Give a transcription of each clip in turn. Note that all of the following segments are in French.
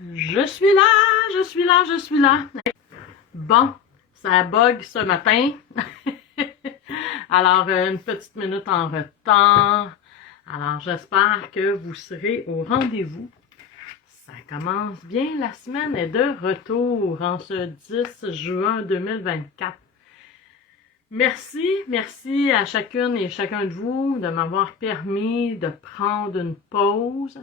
Je suis là, je suis là, je suis là. Bon, ça bug ce matin. Alors, une petite minute en retard. Alors, j'espère que vous serez au rendez-vous. Ça commence bien, la semaine est de retour en ce 10 juin 2024. Merci à chacune et chacun de vous de m'avoir permis de prendre une pause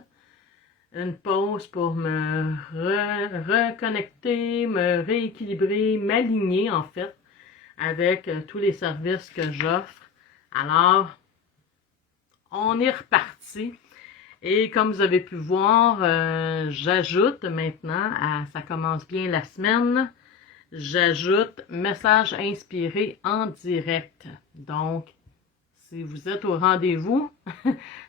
pour me reconnecter, me rééquilibrer, m'aligner en fait avec tous les services que j'offre. Alors, on est reparti. Et comme vous avez pu voir, j'ajoute maintenant, ça commence bien la semaine, j'ajoute message inspiré en direct. Donc, si vous êtes au rendez-vous,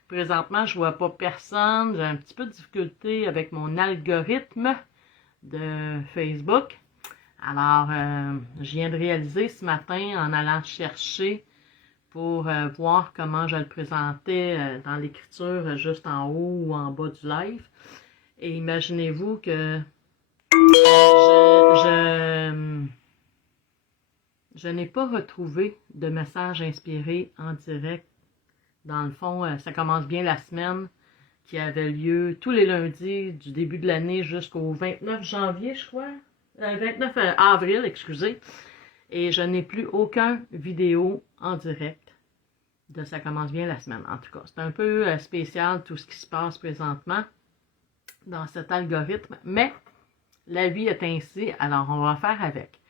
présentement, je vois pas personne. J'ai un petit peu de difficulté avec mon algorithme de Facebook. Alors, je viens de réaliser ce matin en allant chercher pour voir comment je le présentais dans l'écriture juste en haut ou en bas du live. Et imaginez-vous que je n'ai pas retrouvé de message inspiré en direct. Dans le fond, ça commence bien la semaine qui avait lieu tous les lundis du début de l'année jusqu'au 29 janvier, je crois. 29 avril, excusez. Et je n'ai plus aucun vidéo en direct de ça commence bien la semaine. En tout cas, c'est un peu spécial tout ce qui se passe présentement dans cet algorithme. Mais la vie est ainsi, alors on va faire avec.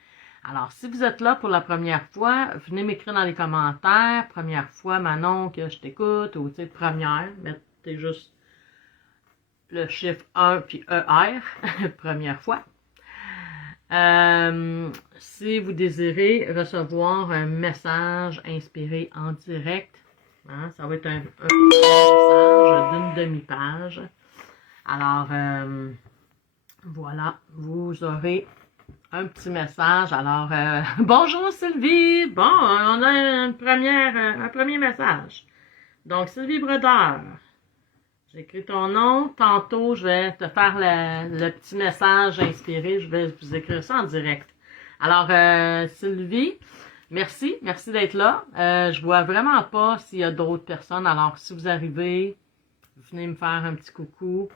Alors, si vous êtes là pour la première fois, venez m'écrire dans les commentaires. Première fois, Manon, que je t'écoute, ou tu sais, première, mettez juste le chiffre 1 puis ER, première fois. Si vous désirez recevoir un message inspiré en direct, hein, ça va être un message d'une demi-page. Alors, voilà, vous aurez un petit message. Alors, bonjour Sylvie. Bon, on a un premier message. Donc, Sylvie Brodeur, j'écris ton nom. Tantôt, je vais te faire le petit message inspiré. Je vais vous écrire ça en direct. Alors, Sylvie, merci d'être là. Je vois vraiment pas s'il y a d'autres personnes. Alors, si vous arrivez, venez me faire un petit coucou.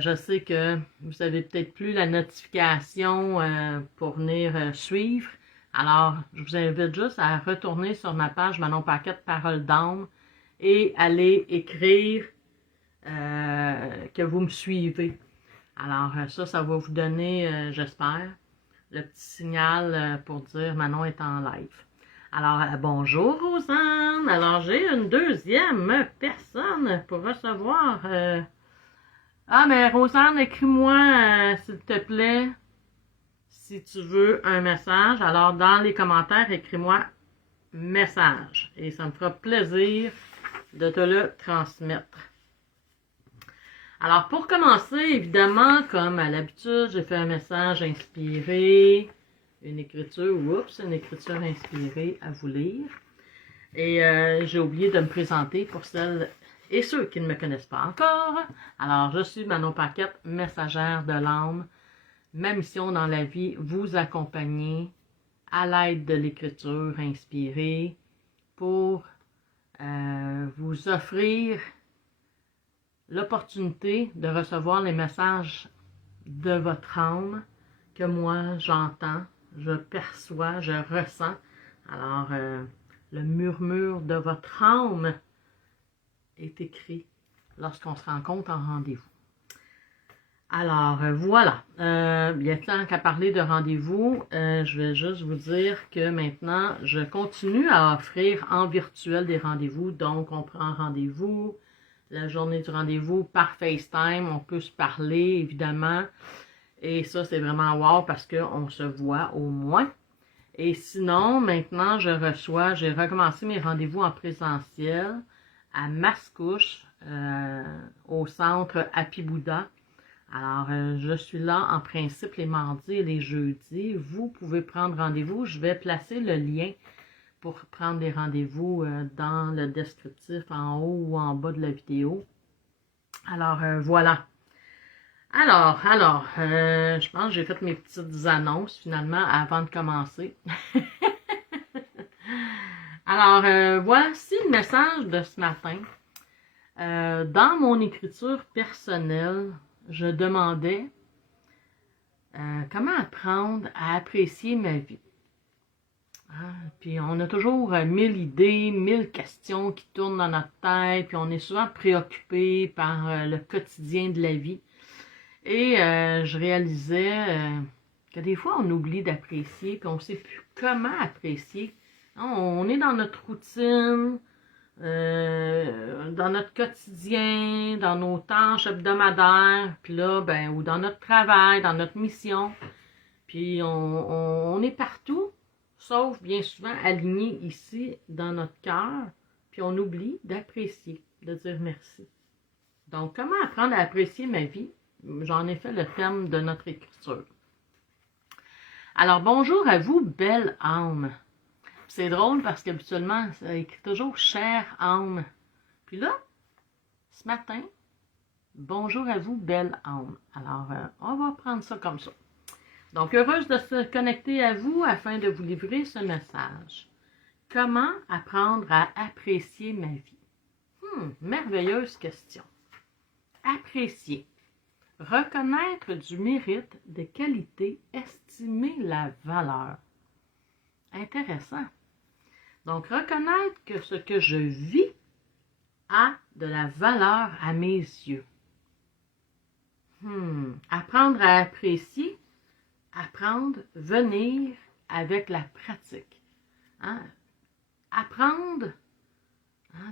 Je sais que vous avez peut-être plus la notification pour venir suivre. Alors, je vous invite juste à retourner sur ma page Manon Paquette Parole d'âme et aller écrire que vous me suivez. Alors, ça va vous donner, j'espère, le petit signal pour dire Manon est en live. Alors, bonjour Rosanne. Alors, j'ai une deuxième personne pour recevoir... Ah, mais Rosanne, écris-moi, s'il te plaît, si tu veux un message. Alors, dans les commentaires, écris-moi message. Et ça me fera plaisir de te le transmettre. Alors, pour commencer, évidemment, comme à l'habitude, j'ai fait un message inspiré, une écriture inspirée à vous lire. Et j'ai oublié de me présenter pour celles et ceux qui ne me connaissent pas encore. Alors, je suis Manon Paquette, messagère de l'âme. Ma mission dans la vie, vous accompagner à l'aide de l'écriture inspirée pour vous offrir l'opportunité de recevoir les messages de votre âme que moi j'entends, je perçois, je ressens. Alors, le murmure de votre âme est écrit lorsqu'on se rencontre en rendez-vous. Alors, voilà. Bien tant qu'à parler de rendez-vous, je vais juste vous dire que maintenant, je continue à offrir en virtuel des rendez-vous. Donc, on prend rendez-vous, la journée du rendez-vous par FaceTime. On peut se parler, évidemment. Et ça, c'est vraiment wow parce qu'on se voit au moins. Et sinon, maintenant, j'ai recommencé mes rendez-vous en présentiel à Mascouche, au centre Happy Buddha. Alors, je suis là en principe les mardis et les jeudis. Vous pouvez prendre rendez-vous. Je vais placer le lien pour prendre des rendez-vous dans le descriptif en haut ou en bas de la vidéo. Alors, voilà. Je pense que j'ai fait mes petites annonces finalement avant de commencer. Voici le message de ce matin. Dans mon écriture personnelle, je demandais comment apprendre à apprécier ma vie. Puis on a toujours 1000 idées, 1000 questions qui tournent dans notre tête, puis on est souvent préoccupé par le quotidien de la vie. Et je réalisais que des fois, on oublie d'apprécier, puis on ne sait plus comment apprécier. On est dans notre routine, dans notre quotidien, dans nos tâches hebdomadaires, puis là, ou dans notre travail, dans notre mission. Puis on est partout, sauf bien souvent aligné ici dans notre cœur, puis on oublie d'apprécier, de dire merci. Donc, comment apprendre à apprécier ma vie? J'en ai fait le thème de notre écriture. Alors, bonjour à vous, belle âme. C'est drôle parce qu'habituellement, ça écrit toujours chère âme. Puis là, ce matin, bonjour à vous, belle âme. Alors, on va prendre ça comme ça. Donc, heureuse de se connecter à vous afin de vous livrer ce message. Comment apprendre à apprécier ma vie? Merveilleuse question. Apprécier. Reconnaître du mérite, des qualités, estimer la valeur. Intéressant. Donc, reconnaître que ce que je vis a de la valeur à mes yeux. Apprendre à apprécier, apprendre, venir avec la pratique. Apprendre,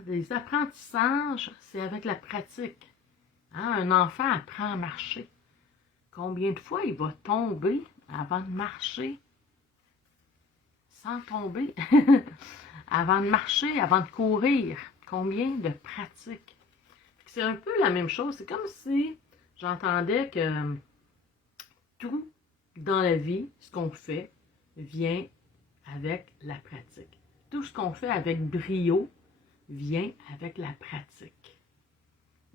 des apprentissages, c'est avec la pratique. Un enfant apprend à marcher. Combien de fois il va tomber avant de marcher? Sans tomber. Avant de marcher, avant de courir. Combien de pratiques? C'est un peu la même chose. C'est comme si j'entendais que tout dans la vie, ce qu'on fait, vient avec la pratique. Tout ce qu'on fait avec brio vient avec la pratique.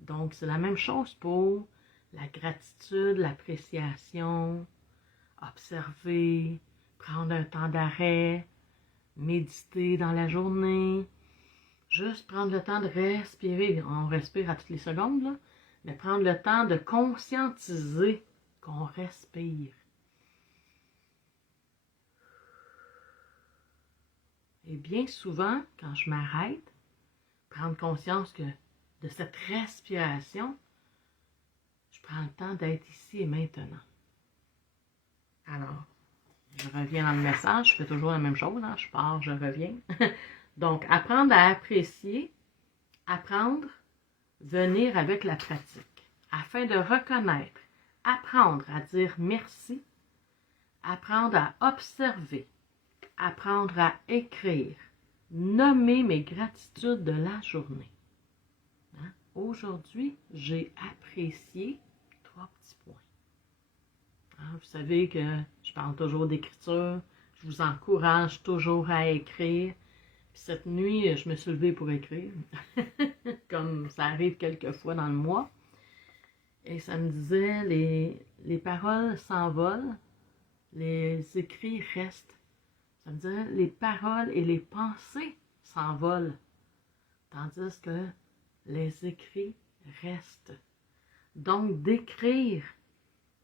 Donc, c'est la même chose pour la gratitude, l'appréciation, observer, prendre un temps d'arrêt, méditer dans la journée, juste prendre le temps de respirer. On respire à toutes les secondes, là, mais prendre le temps de conscientiser qu'on respire. Et bien souvent, quand je m'arrête, prendre conscience de cette respiration, je prends le temps d'être ici et maintenant. Alors, je reviens dans le message, je fais toujours la même chose, je pars, je reviens. Donc, apprendre à apprécier, apprendre, venir avec la pratique, afin de reconnaître, apprendre à dire merci, apprendre à observer, apprendre à écrire, nommer mes gratitudes de la journée. Aujourd'hui, j'ai apprécié 3 petits points. Vous savez que je parle toujours d'écriture, je vous encourage toujours à écrire. Puis cette nuit, je me suis levée pour écrire, comme ça arrive quelques fois dans le mois. Et ça me disait, les paroles s'envolent, les écrits restent. Ça me disait, les paroles et les pensées s'envolent, tandis que les écrits restent. Donc, d'écrire,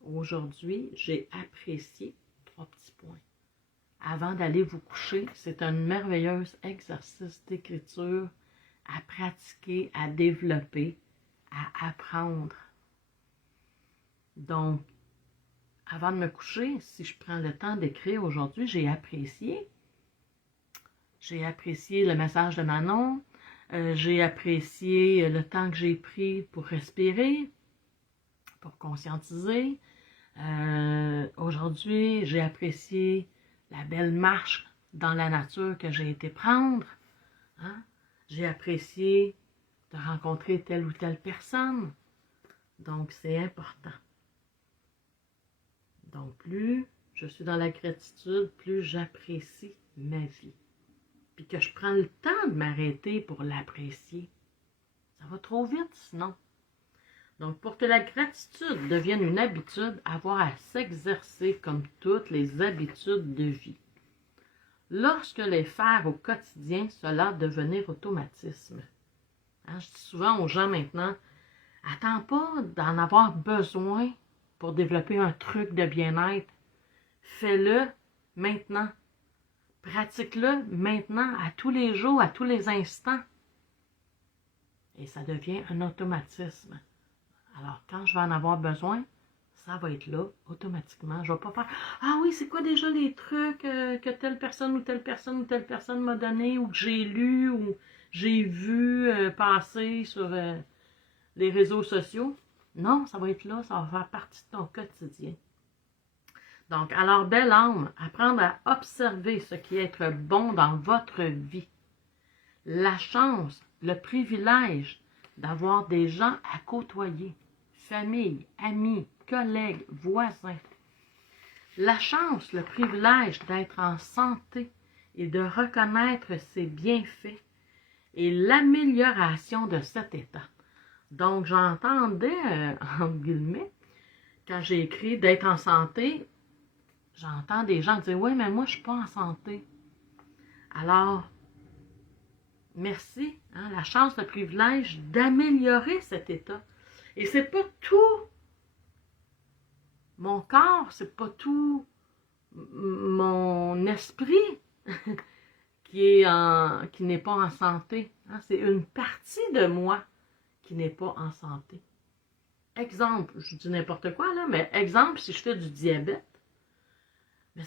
aujourd'hui, j'ai apprécié 3 petits points. Avant d'aller vous coucher, c'est un merveilleux exercice d'écriture à pratiquer, à développer, à apprendre. Donc, avant de me coucher, si je prends le temps d'écrire aujourd'hui, j'ai apprécié. J'ai apprécié le message de Manon. J'ai apprécié le temps que j'ai pris pour respirer, pour conscientiser. Aujourd'hui, j'ai apprécié la belle marche dans la nature que j'ai été prendre. J'ai apprécié de rencontrer telle ou telle personne. Donc, c'est important. Donc, plus je suis dans la gratitude, plus j'apprécie ma vie. Puis que je prends le temps de m'arrêter pour l'apprécier. Ça va trop vite sinon. Donc, pour que la gratitude devienne une habitude, avoir à s'exercer comme toutes les habitudes de vie. Lorsque les faire au quotidien, cela devenir automatisme. Hein, je dis souvent aux gens maintenant, attends pas d'en avoir besoin pour développer un truc de bien-être. Fais-le maintenant. Pratique-le maintenant, à tous les jours, à tous les instants. Et ça devient un automatisme. Alors, quand je vais en avoir besoin, ça va être là, automatiquement. Je ne vais pas faire « Ah oui, c'est quoi déjà les trucs que telle personne ou telle personne ou telle personne m'a donné ou que j'ai lu ou j'ai vu passer sur les réseaux sociaux? » Non, ça va être là, ça va faire partie de ton quotidien. Donc, alors, belle âme, apprendre à observer ce qui est être bon dans votre vie. La chance, le privilège d'avoir des gens à côtoyer, famille, amis, collègues, voisins. La chance, le privilège d'être en santé et de reconnaître ses bienfaits et l'amélioration de cet état. Donc, j'entendais, entre guillemets, quand j'ai écrit d'être en santé, j'entends des gens dire « Oui, mais moi, je ne suis pas en santé. » Alors, merci, hein, la chance, le privilège d'améliorer cet état. Et c'est pas tout mon corps, c'est pas tout mon esprit qui n'est pas en santé. Hein, c'est une partie de moi qui n'est pas en santé. Exemple, je dis n'importe quoi là, mais exemple, si je fais du diabète, mais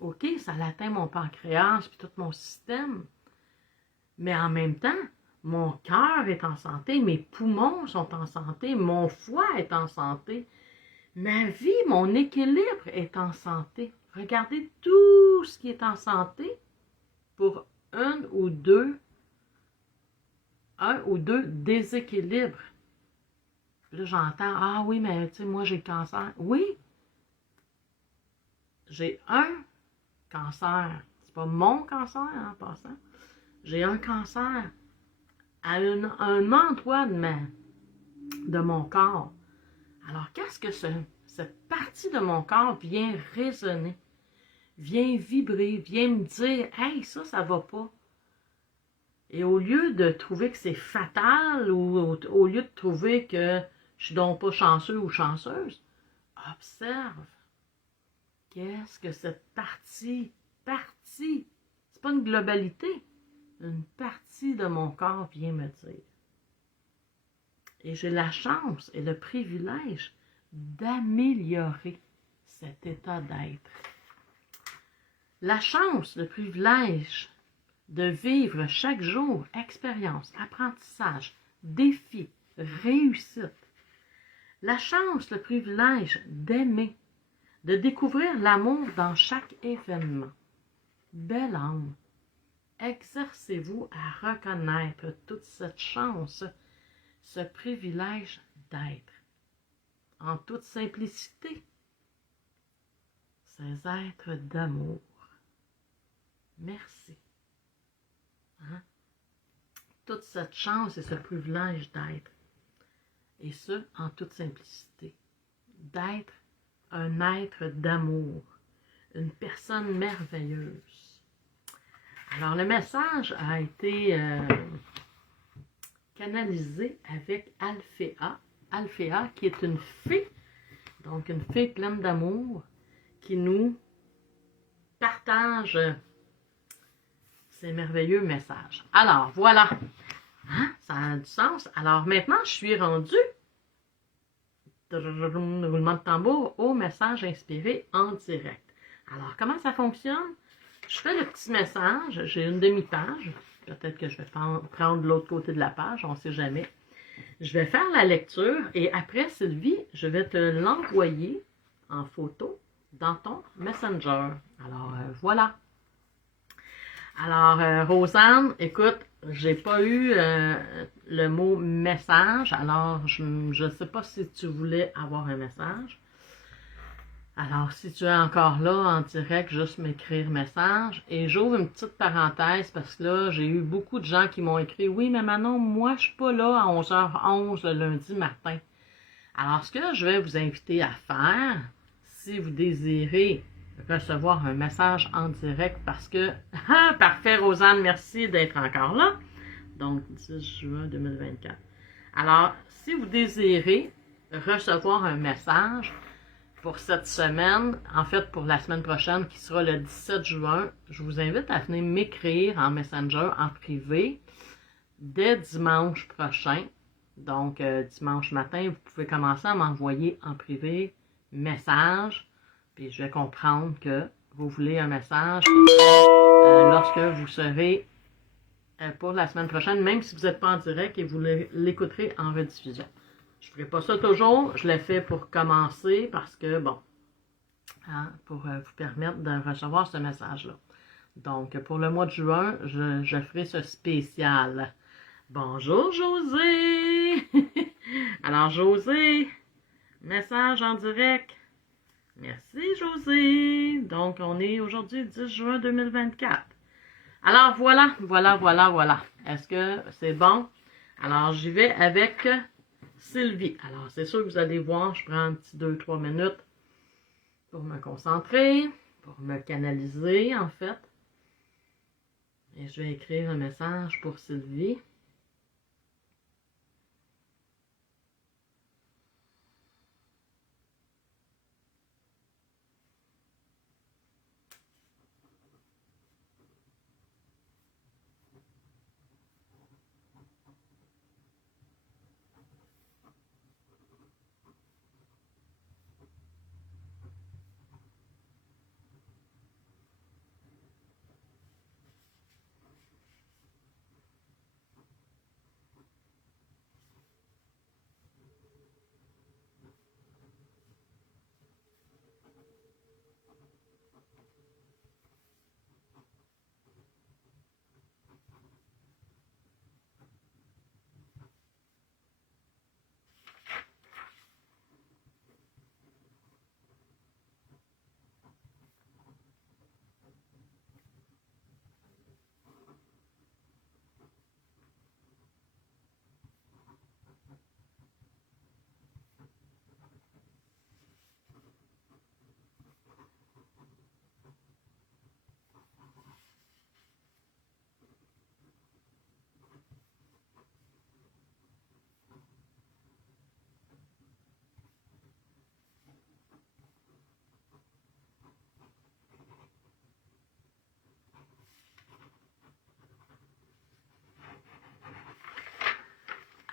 OK, ça atteint mon pancréas puis tout mon système. Mais en même temps, mon cœur est en santé, mes poumons sont en santé, mon foie est en santé, ma vie, mon équilibre est en santé. Regardez tout ce qui est en santé pour un ou deux déséquilibres. Là, j'entends, ah oui, mais tu sais, moi j'ai le cancer. Oui, j'ai un cancer. C'est pas mon cancer en passant. J'ai un cancer à un endroit de mon corps. Alors, qu'est-ce que cette partie de mon corps vient résonner, vient vibrer, vient me dire « Hey, ça va pas. » Et au lieu de trouver que c'est fatal ou au lieu de trouver que je suis donc pas chanceux ou chanceuse, observe. Qu'est-ce que cette partie, c'est pas une globalité, une partie de mon corps vient me dire. Et j'ai la chance et le privilège d'améliorer cet état d'être. La chance, le privilège de vivre chaque jour expérience, apprentissage, défi, réussite. La chance, le privilège d'aimer, de découvrir l'amour dans chaque événement. Belle âme, exercez-vous à reconnaître toute cette chance, ce privilège d'être. En toute simplicité, ces êtres d'amour. Merci. Hein? Toute cette chance et ce privilège d'être. Et ce, en toute simplicité. D'être un être d'amour. Une personne merveilleuse. Alors, le message a été canalisé avec Alphéa. Alphéa, qui est une fée, donc une fée pleine d'amour, qui nous partage ces merveilleux messages. Alors, voilà. Hein? Ça a du sens. Alors, maintenant, je suis rendue, roulement de tambour, au message inspiré en direct. Alors, comment ça fonctionne? Je fais le petit message, j'ai une demi-page. Peut-être que je vais prendre l'autre côté de la page, on ne sait jamais. Je vais faire la lecture et après, Sylvie, je vais te l'envoyer en photo dans ton Messenger. Alors, voilà. Alors, Rosanne, écoute, j'ai pas eu le mot message, alors je ne sais pas si tu voulais avoir un message. Alors, si tu es encore là en direct, juste m'écrire message. Et j'ouvre une petite parenthèse parce que là, j'ai eu beaucoup de gens qui m'ont écrit « Oui, mais Manon, moi, je suis pas là à 11h11 le lundi matin. » Alors, ce que je vais vous inviter à faire, si vous désirez recevoir un message en direct parce que... Ah, parfait, Rosanne, merci d'être encore là. Donc, 10 juin 2024. Alors, si vous désirez recevoir un message pour cette semaine, en fait pour la semaine prochaine qui sera le 17 juin, je vous invite à venir m'écrire en Messenger en privé dès dimanche prochain. Donc, dimanche matin, vous pouvez commencer à m'envoyer en privé message, puis je vais comprendre que vous voulez un message lorsque vous serez pour la semaine prochaine, même si vous n'êtes pas en direct et vous l'écouterez en rediffusion. Je ne ferai pas ça toujours, je l'ai fait pour commencer parce que, bon, hein, pour vous permettre de recevoir ce message-là. Donc, pour le mois de juin, je ferai ce spécial. Bonjour, José! Alors, José, message en direct. Merci, José. Donc, on est aujourd'hui 10 juin 2024. Alors, voilà. Est-ce que c'est bon? Alors, j'y vais avec Sylvie. Alors, c'est sûr que vous allez voir, je prends un petit 2-3 minutes pour me concentrer, pour me canaliser, en fait. Et je vais écrire un message pour Sylvie.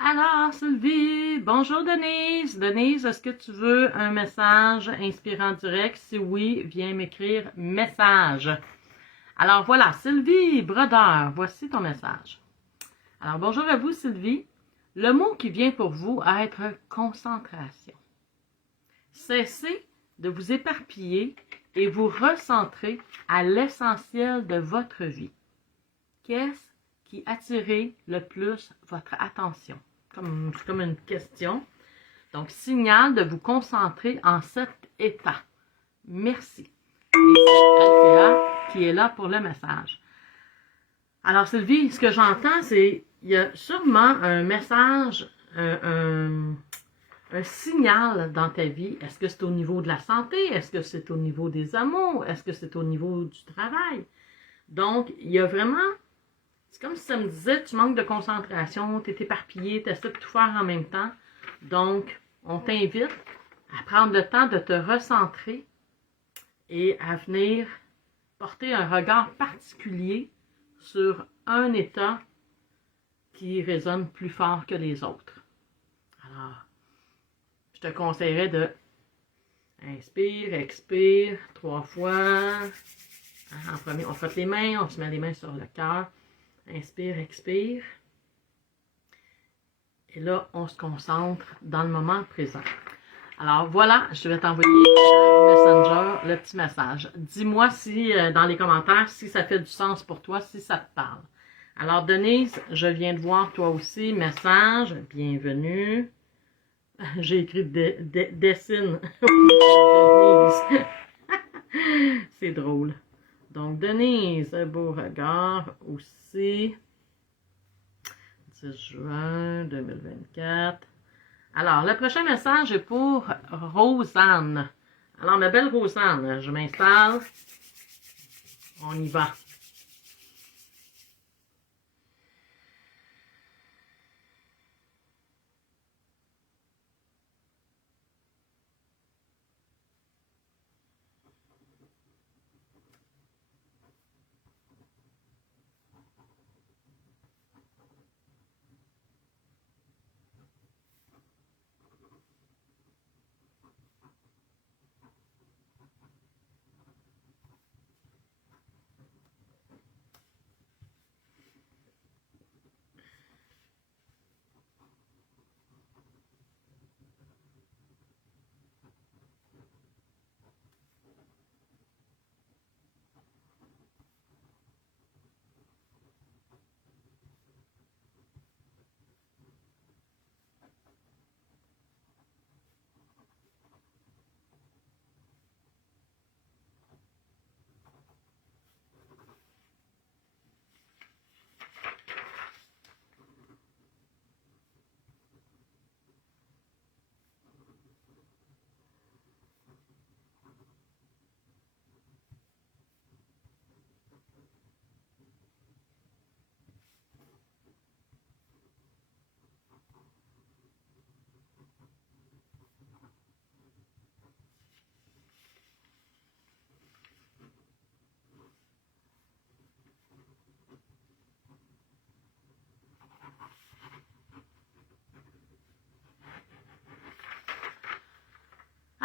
Alors, Sylvie, bonjour Denise. Denise, est-ce que tu veux un message inspirant direct? Si oui, viens m'écrire message. Alors voilà, Sylvie Brodeur, voici ton message. Alors bonjour à vous Sylvie. Le mot qui vient pour vous à être concentration. Cessez de vous éparpiller et vous recentrer à l'essentiel de votre vie. Qu'est-ce qui attire le plus votre attention? C'est comme une question. Donc, signal de vous concentrer en cet état. Merci. Et c'est Alphéa qui est là pour le message. Alors, Sylvie, ce que j'entends, c'est il y a sûrement un message, un signal dans ta vie. Est-ce que c'est au niveau de la santé? Est-ce que c'est au niveau des amours? Est-ce que c'est au niveau du travail? Donc, il y a vraiment... C'est comme si ça me disait, tu manques de concentration, tu es éparpillé, tu essaies de tout faire en même temps. Donc, on t'invite à prendre le temps de te recentrer et à venir porter un regard particulier sur un état qui résonne plus fort que les autres. Alors, je te conseillerais de inspire, expire 3 fois. En premier, on frotte les mains, on se met les mains sur le cœur. Inspire, expire. Et là, on se concentre dans le moment présent. Alors voilà, je vais t'envoyer sur Messenger le petit message. Dis-moi si dans les commentaires si ça fait du sens pour toi, si ça te parle. Alors Denise, je viens de voir toi aussi, message, bienvenue. J'ai écrit dessine. Denise. C'est drôle. Donc, Denise Beauregard aussi. 10 juin 2024. Alors, le prochain message est pour Rosanne. Alors, ma belle Rosanne, je m'installe. On y va.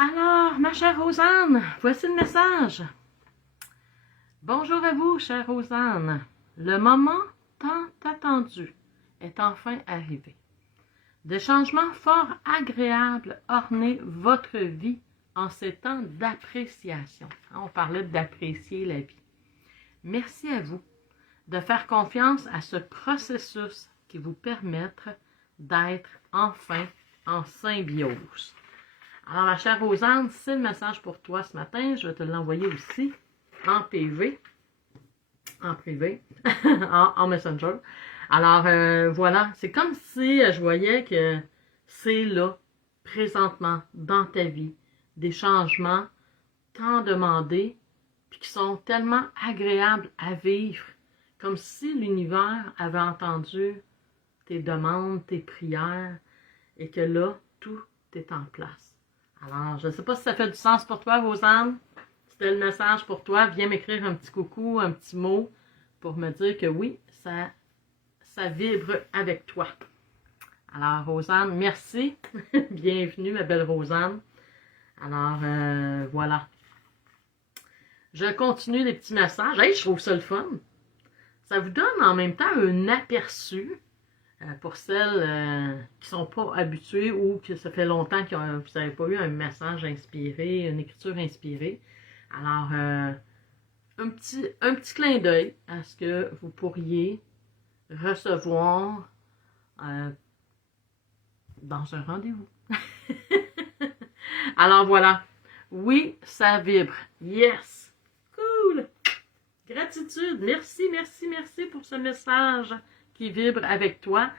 Alors, ma chère Rosanne, voici le message. Bonjour à vous, chère Rosanne. Le moment tant attendu est enfin arrivé. Des changements fort agréables ornaient votre vie en ces temps d'appréciation. On parlait d'apprécier la vie. Merci à vous de faire confiance à ce processus qui vous permettra d'être enfin en symbiose. Alors, ma chère Rosanne, c'est le message pour toi ce matin. Je vais te l'envoyer aussi en PV, en privé, en Messenger. Alors, voilà, c'est comme si je voyais que c'est là, présentement, dans ta vie, des changements tant demandés, puis qui sont tellement agréables à vivre, comme si l'univers avait entendu tes demandes, tes prières, et que là, tout est en place. Alors, je ne sais pas si ça fait du sens pour toi, Rosanne. C'était le message pour toi. Viens m'écrire un petit coucou, un petit mot pour me dire que oui, ça vibre avec toi. Alors, Rosanne, merci. Bienvenue, ma belle Rosanne. Alors, voilà. Je continue les petits messages. Hey, je trouve ça le fun. Ça vous donne en même temps un aperçu pour celles qui ne sont pas habituées ou que ça fait longtemps que vous n'avez pas eu un message inspiré, une écriture inspirée. Alors, un petit clin d'œil à ce que vous pourriez recevoir dans un rendez-vous. Alors voilà. Oui, ça vibre. Yes. Cool. Gratitude. Merci, merci, merci pour ce message qui vibre avec toi.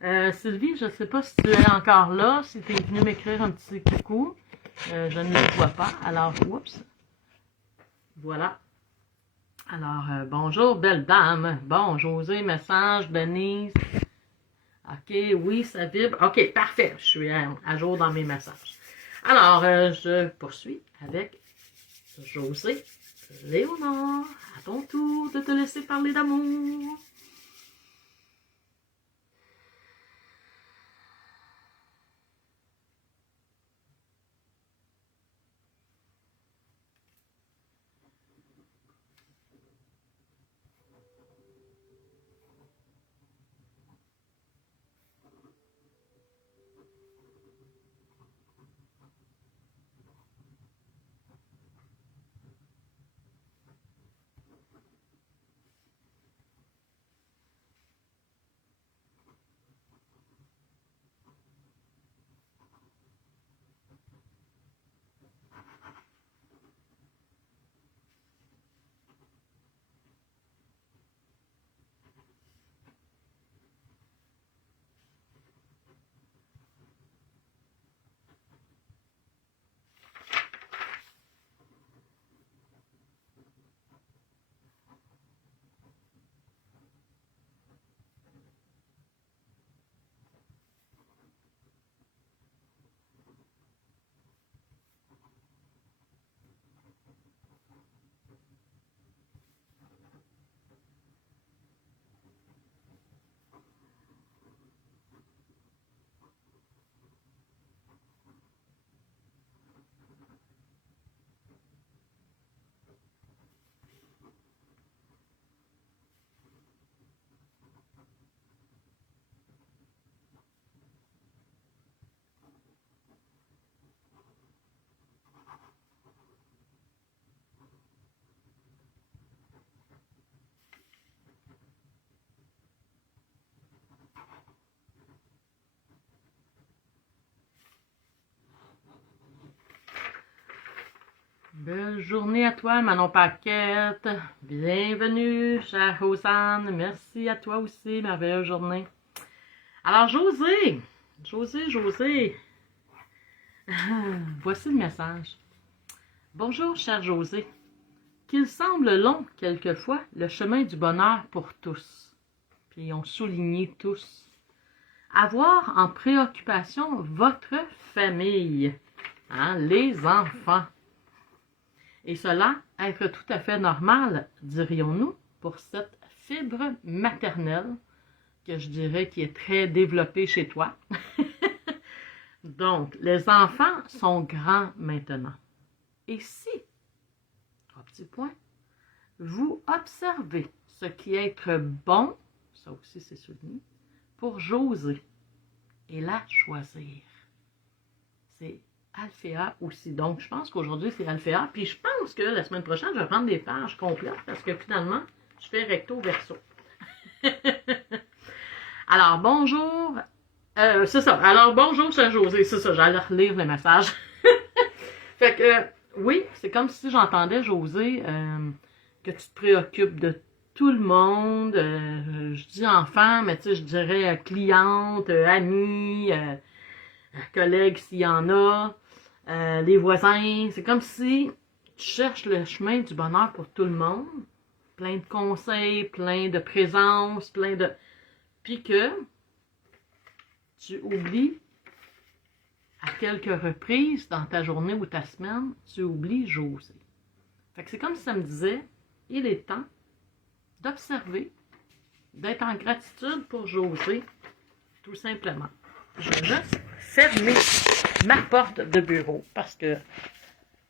Sylvie, je ne sais pas si tu es encore là, si tu es venue m'écrire un petit coucou. Je ne le vois pas. Alors, oups. Voilà. Alors, bonjour, belle dame. Bon, José, message, Denise. OK, oui, ça vibre. OK, parfait. Je suis à jour dans mes messages. Alors, je poursuis avec José Léonard. À ton tour de te laisser parler d'amour. Belle journée à toi, Manon Paquette. Bienvenue, chère Rosanne. Merci à toi aussi, merveilleuse journée. Alors, José, voici le message. Bonjour, cher José. Qu'il semble long, quelquefois, le chemin du bonheur pour tous. Puis ils ont souligné tous. Avoir en préoccupation votre famille, hein, les enfants. Et cela être tout à fait normal, dirions-nous, pour cette fibre maternelle que je dirais qui est très développée chez toi. Donc, les enfants sont grands maintenant. Et si, 3 petits points, vous observez ce qui est être bon, ça aussi c'est souligné, pour José, et la choisir. C'est Alphéa aussi. Donc, je pense qu'aujourd'hui, c'est Alphéa. Puis, je pense que la semaine prochaine, je vais prendre des pages complètes parce que finalement, je fais recto-verso. Alors, bonjour. C'est ça. Alors, bonjour, cher José. C'est ça, j'allais relire le message. Fait que, oui, c'est comme si j'entendais, José, que tu te préoccupes de tout le monde. Je dis enfant, mais tu sais, je dirais cliente, amie, collègue s'il y en a, les voisins. C'est comme si tu cherches le chemin du bonheur pour tout le monde. Plein de conseils, plein de présence, plein de... Puis que tu oublies à quelques reprises dans ta journée ou ta semaine, tu oublies José. Fait que c'est comme si ça me disait, il est temps d'observer, d'être en gratitude pour José, tout simplement. Je vais juste fermer ma porte de bureau parce que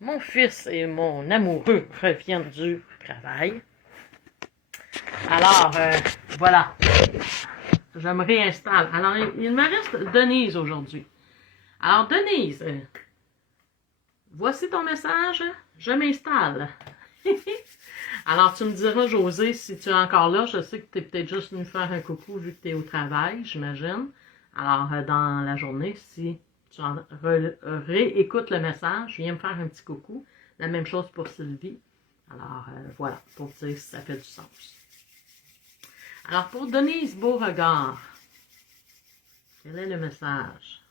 mon fils et mon amoureux reviennent du travail. Alors, voilà. Je me réinstalle. Alors, il me reste Denise aujourd'hui. Alors, Denise, voici ton message. Je m'installe. Alors, tu me diras, José, si tu es encore là, je sais que tu es peut-être juste venu faire un coucou vu que tu es au travail, j'imagine. Alors, dans la journée, si tu réécoutes le message, viens me faire un petit coucou. La même chose pour Sylvie. Alors, voilà, pour dire si ça fait du sens. Alors, pour Denise Beauregard, quel est le message?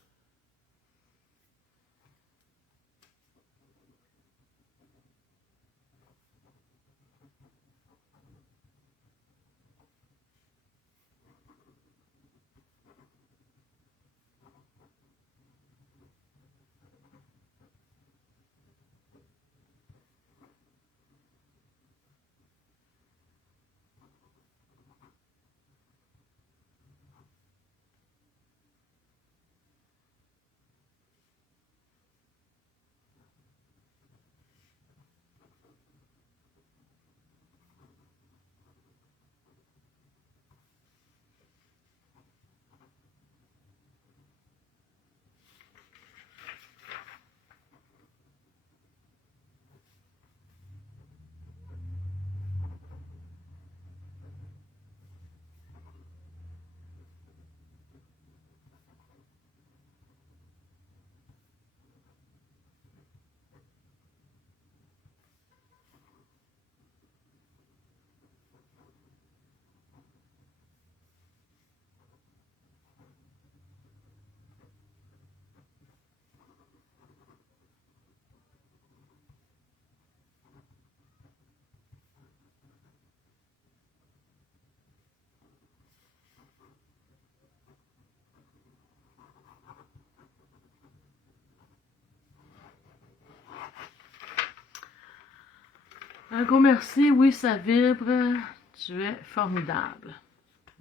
Un gros merci, oui, ça vibre. Tu es formidable.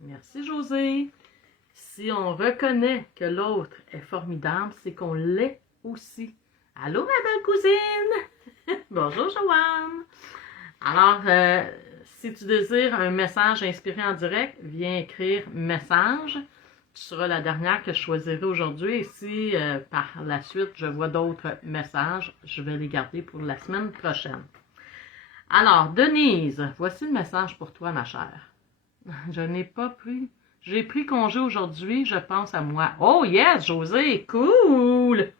Merci, José. Si on reconnaît que l'autre est formidable, c'est qu'on l'est aussi. Allô, ma belle cousine! Bonjour, Joanne! Alors, si tu désires un message inspiré en direct, viens écrire « message ». Tu seras la dernière que je choisirai aujourd'hui. Et si par la suite, je vois d'autres messages, je vais les garder pour la semaine prochaine. Alors, Denise, voici le message pour toi, ma chère. Je n'ai pas pris... J'ai pris congé aujourd'hui, je pense à moi. Oh yes, José, cool!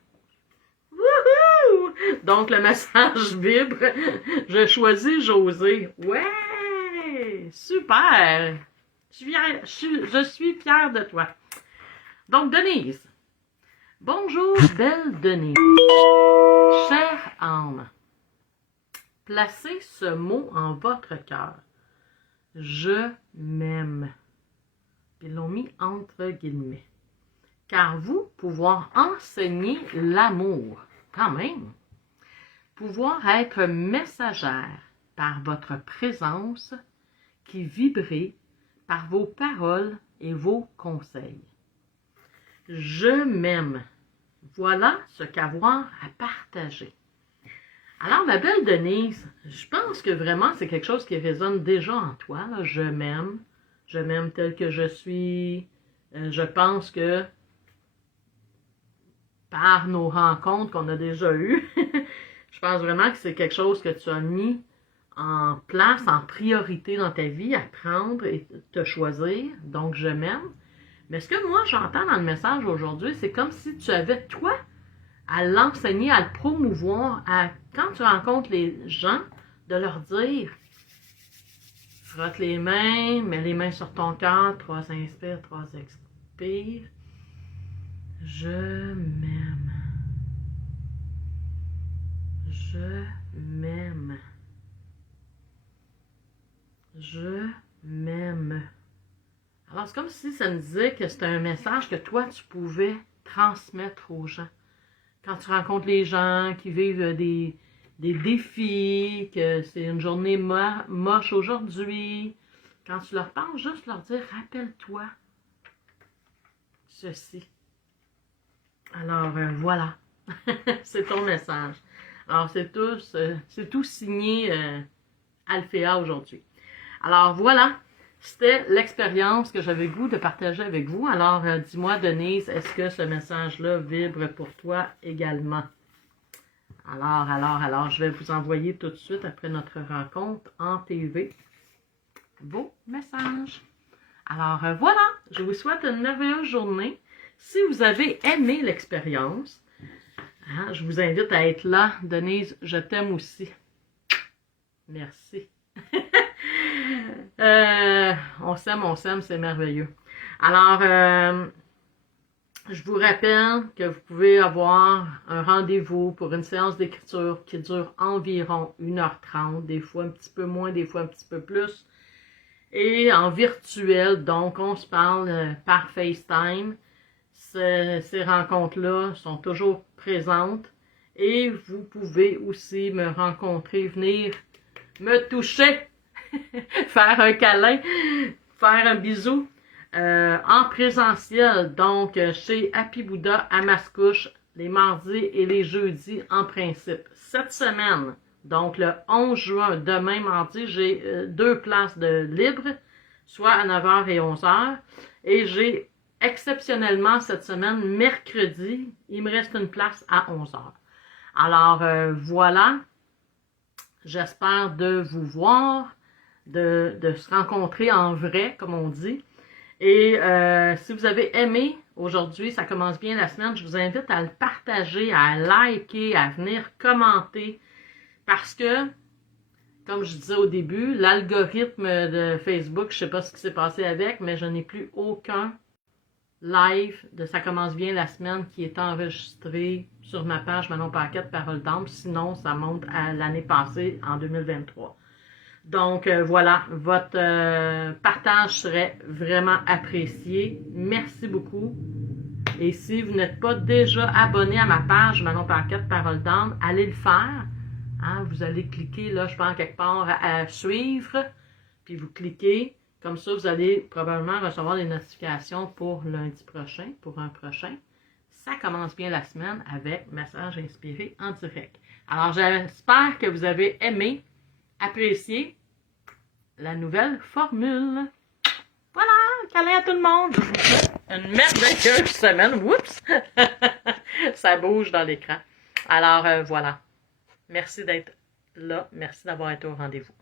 Wouhou! Donc, le message vibre. Je choisis José. Ouais! Super! Je suis fière de toi. Donc, Denise. Bonjour, belle Denise. Chère âme, placez ce mot en votre cœur. Je m'aime. Ils l'ont mis entre guillemets. Car vous, pouvoir enseigner l'amour, quand même. Pouvoir être messagère par votre présence qui vibrez par vos paroles et vos conseils. Je m'aime. Voilà ce qu'avoir à partager. Alors, ma belle Denise, je pense que vraiment c'est quelque chose qui résonne déjà en toi. Là. Je m'aime tel que je suis. Je pense que par nos rencontres qu'on a déjà eues, je pense vraiment que c'est quelque chose que tu as mis en place, en priorité dans ta vie, à prendre et te choisir. Donc, je m'aime. Mais ce que moi, j'entends dans le message aujourd'hui, c'est comme si tu avais, toi, à l'enseigner, à le promouvoir, quand tu rencontres les gens, de leur dire, frotte les mains, mets les mains sur ton cœur, 3 inspires, 3 expires. Je m'aime. Je m'aime. Je m'aime. Alors, c'est comme si ça me disait que c'était un message que toi, tu pouvais transmettre aux gens. Quand tu rencontres les gens qui vivent des défis, que c'est une journée moche aujourd'hui, quand tu leur parles, juste leur dire, rappelle-toi ceci. Alors, voilà. C'est ton message. Alors, c'est tout signé Alphéa aujourd'hui. Alors, voilà. C'était l'expérience que j'avais le goût de partager avec vous. Alors, dis-moi, Denise, est-ce que ce message-là vibre pour toi également? Alors, je vais vous envoyer tout de suite, après notre rencontre en TV, vos messages. Alors, voilà, je vous souhaite une merveilleuse journée. Si vous avez aimé l'expérience, je vous invite à être là. Denise, je t'aime aussi. Merci. On s'aime, c'est merveilleux. Alors, je vous rappelle que vous pouvez avoir un rendez-vous pour une séance d'écriture qui dure environ 1h30, des fois un petit peu moins, des fois un petit peu plus. Et en virtuel, donc on se parle par FaceTime. Ces rencontres-là sont toujours présentes. Et vous pouvez aussi me rencontrer, venir me toucher, faire un câlin, faire un bisou en présentiel, donc chez Happy Buddha à Mascouche, les mardis et les jeudis en principe. Cette semaine, donc le 11 juin, demain mardi, j'ai 2 places de libre, soit à 9h et 11h, et j'ai exceptionnellement cette semaine, mercredi, il me reste une place à 11h. Alors voilà, j'espère de vous voir, de se rencontrer en vrai, comme on dit. Et si vous avez aimé aujourd'hui, ça commence bien la semaine, je vous invite à le partager, à liker, à venir commenter. Parce que, comme je disais au début, l'algorithme de Facebook, je ne sais pas ce qui s'est passé avec, mais je n'ai plus aucun live de Ça commence bien la semaine qui est enregistré sur ma page Manon Paquette Parole d'âme. Sinon, ça monte à l'année passée, en 2023. Donc, voilà, votre partage serait vraiment apprécié. Merci beaucoup. Et si vous n'êtes pas déjà abonné à ma page Manon Paquette Parole d'âme, allez le faire. Hein, vous allez cliquer, là, je pense, quelque part à suivre. Puis vous cliquez. Comme ça, vous allez probablement recevoir des notifications pour lundi prochain, pour un prochain. Ça commence bien la semaine avec Message inspiré en direct. Alors, j'espère que vous avez aimé, apprécié la nouvelle formule. Voilà, câlin à tout le monde. Je vous souhaite une merveilleuse semaine. Oups! Ça bouge dans l'écran. Alors, voilà. Merci d'être là. Merci d'avoir été au rendez-vous.